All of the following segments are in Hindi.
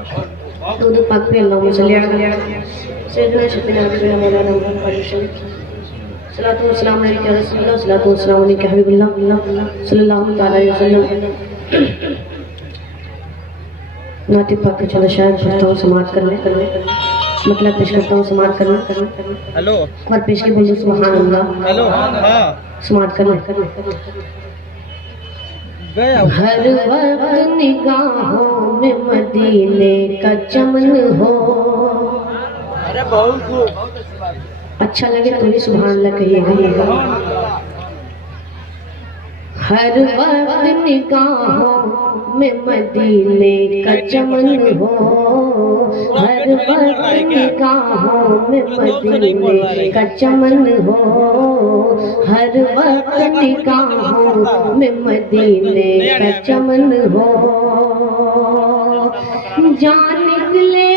दूध पाक पे अल्लाहुम्मा सल्ली अला सय्यिदना शफीना नबीना मौलाना मुहम्मद सल्लल्लाहु अलैहि वसल्लम या रसूलुल्लाह सल्लल्लाहु अलैहि हबीबुल्लाह सल्लल्लाहु अलैहि वसल्लम। नाती पाक के चलो शायद करता हूँ समाप्त करने मतलब पेश करता हूँ समाप्त करने हेलो और पेश के बोलो सुभान अल्लाह हेलो हाँ समाप्त करने गया हर वक्त निगाहों में मदीने का चमन हो। अरे बहुत अच्छा लगे तो भी सुभान अल्लाह कहिएगा। हर वक्त निगाहों में मदीने का चमन हो। हर वक्त निगाहों में मदीने का चमन हो। हर वक्त निगाहों में मदीने का चमन हो। जान निकले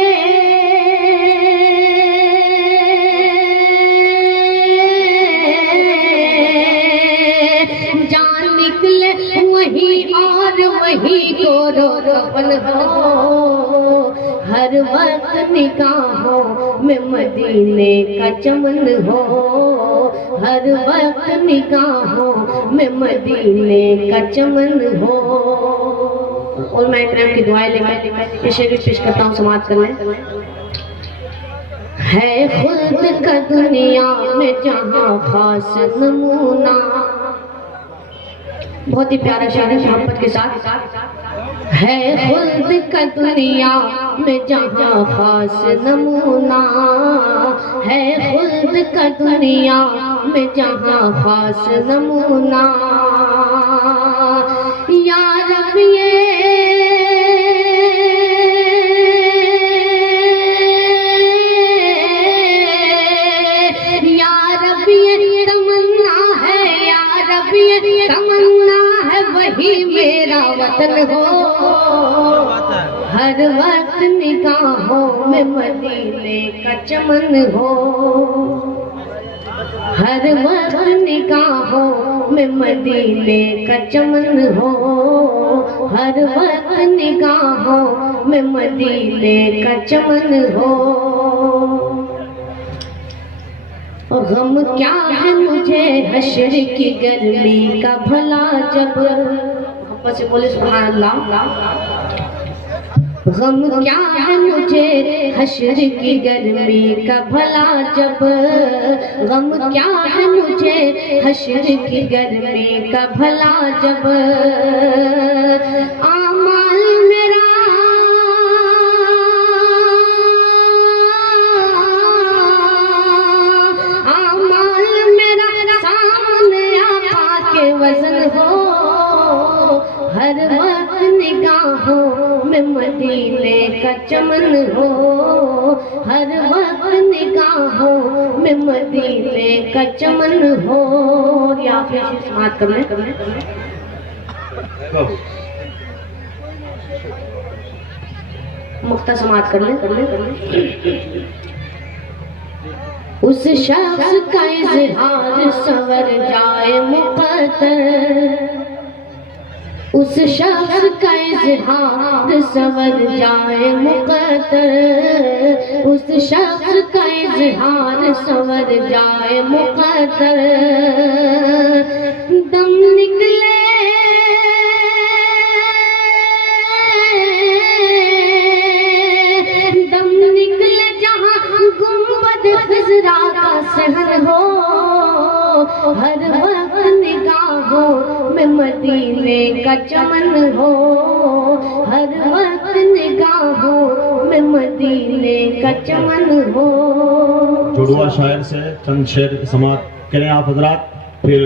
वही और वही गोरो कफन हो। हर वक्त निगाहों में मदीने का चमन हो। हर वक्त निगाहों में मदीने का चमन हो। और मैं इकराम की दुआएं लेकर ये शेर पेश करता हूँ समाप्त करने। है खुद का दुनिया में जहाँ खास नमूना। बहुत ही प्यारा शेर है मोहब्बत के साथ। है खुद का दुनिया में जहाँ खास नमूना। है खुद का दुनिया में जहाँ खास नमूना। या रब ये तमन्ना है। या रब ये तमन्ना वही मेरा वतन हो। हर वक्त निगाहों में मदीने का चमन हो। हर वक्त निगाहों में मदीने का चमन हो। हर वक्त निगाहों में मदीने का चमन हो। और गम क्या है मुझे हश्र की गर्मी का भला जब। मोहब्बत से बोले सुभान अल्लाह। गम क्या है मुझे हश्र की गर्मी का भला जब। गम क्या है मुझे हश्र की गर्मी का भला जब। आमाल मेरा वजन हो। हर वक्त निगाहों में मदीने का चमन हो। हर वक्त निगाहों में मदीने का चमन हो। या फिर समाप्त करने मुक्ता समाप्त करने उस शख्स का इज़हार संवर जाए मुक़द्दर। उस शख्स का इज़हार संवर जाए मुक़द्दर। उस शख्स का इज़हार संवर जाए मुक़द्दर। दम निकले खिज़रा का सहन हो। हर वक्त निगाहों में मदीने का चमन हो। हर वक्त निगाहों में मदीने का चमन हो। जुड़वा शायर से चंद शेर समाप्त करें आप हजरात, फिर